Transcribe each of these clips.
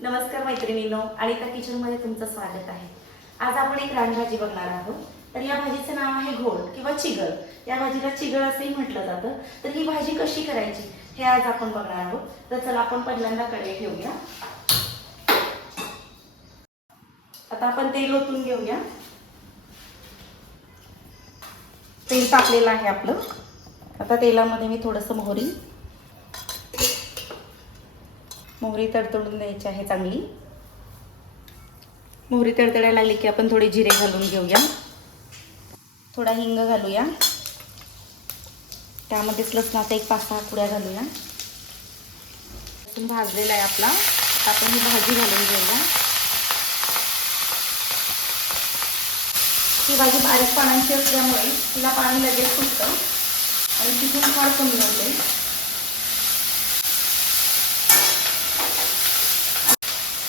नमस्कार मैत्रिणींनो, अनिता किचनमध्ये तुमचं स्वागत आहे। आज आपण एक रानभाजी बघणार आहोत। तर या भाजीचं नाव आहे घोड किंवा चिगळ। या भाजीला चिगळ असेही म्हटलं जातं। तर ही भाजी कशी करायची हे आज आपण बघणार आहोत। तर चला आपण पहिल्यांदा कढई ठेवूया। आता आपण तेल ओतून घेऊया। तेल तापलेलं आहे आपलं। आता तेलामध्ये मी थोडंसं मोहरी तडतडून द्यायची आहे चांगली। मोहरी तडतडायला लागली की आपण थोडे जिरे घालून घेऊया। थोडा हिंग घालूया। त्यामध्येच लसणाचा एक 5-6 कुड्या घालूया। लसूण भाजलेला आहे आपला। आता आपण ही भाजी घालून घेऊया। ही भाजी बारीक पाण्याची असल्यामुळे तिला पाणी लगेच सुटतं आणि तिथून फार कमी होते।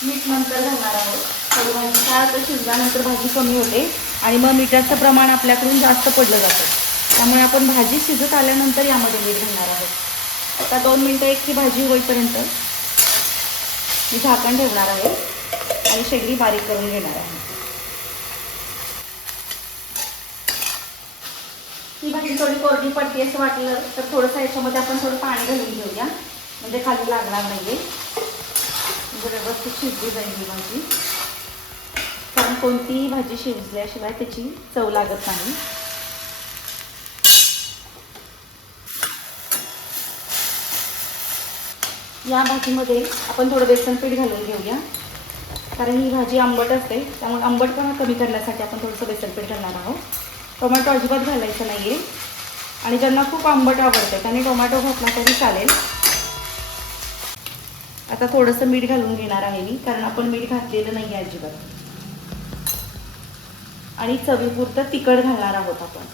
मीठ नंतर घालणार आहोत। थोडी भाजी छान शिजल्यानंतर भाजी कमी होते आणि मग मिठाचं प्रमाण आपल्याकडून जास्त पडलं जातं। त्यामुळे आपण भाजी शिजत आल्यानंतर यामध्ये मीठ घालणार आहोत। आता 2 मिनिटं ही भाजी होईपर्यंत मी झाकण ठेवणार आहे आणि शेगडी बारीक करून घेणार आहे। ही भाजी थोडी कोरडी पडते असं वाटलं तर थोडंसं याच्यामध्ये आपण थोडं पाणी घालून घेऊया, म्हणजे खाली लागणार नाहीये। व्यवस्थित शिजली जाईल ही भाजी, कारण कोणतीही भाजी शिजल्याशिवाय त्याची चव लागत नाही। या भाजीमध्ये आपण थोडं बेसन पीठ घालून घेऊया, कारण ही भाजी आंबट असते त्यामुळे आंबटपणा कमी करण्यासाठी आपण थोडंसं बेसन पीठ घालणार आहोत। टोमॅटो अजिबात घालायचं नाहीये आणि ज्यांना खूप आंबट आवडते त्यांनी टोमॅटो घातला तरी चालेल। आता थोडंसं मीठ घालून घेणार आहे मी, कारण आपण मीठ घातलेलं नाही आहे अजिबात। आणि चवीपुरतं तिखट घालणार आहोत आपण।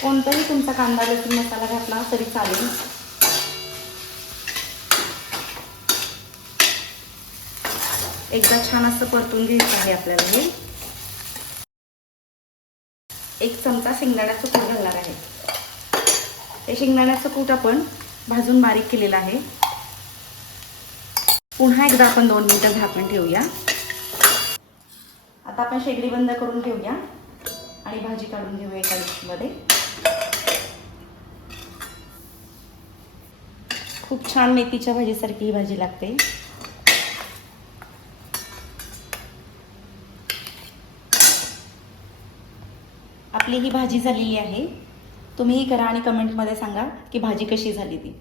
कोणताही तुमचा कांदा लसूण मसाला घातला तरी चालेल। एकदा छान असं परतून घ्यायचं आहे आपल्याला। हे 1 चमचा शेंगदाण्याचं कूट घालणार आहे। हे शेंगदाण्याचं कूट आपण भाजून बारीक केलेलं आहे। पुन्हा एकदा आपण 2 मिनिटं झाकण ठेवूया। आता आपण शेगडी बंद करून घेऊया आणि भाजी काढून घेऊया एका डिशमध्ये। खूप छान मेथीच्या भाजीसारखी ही भाजी लागते। आपली ही भाजी झालेली आहे। तुम्हीही करा आणि कमेंटमध्ये सांगा की भाजी कशी झाली ती।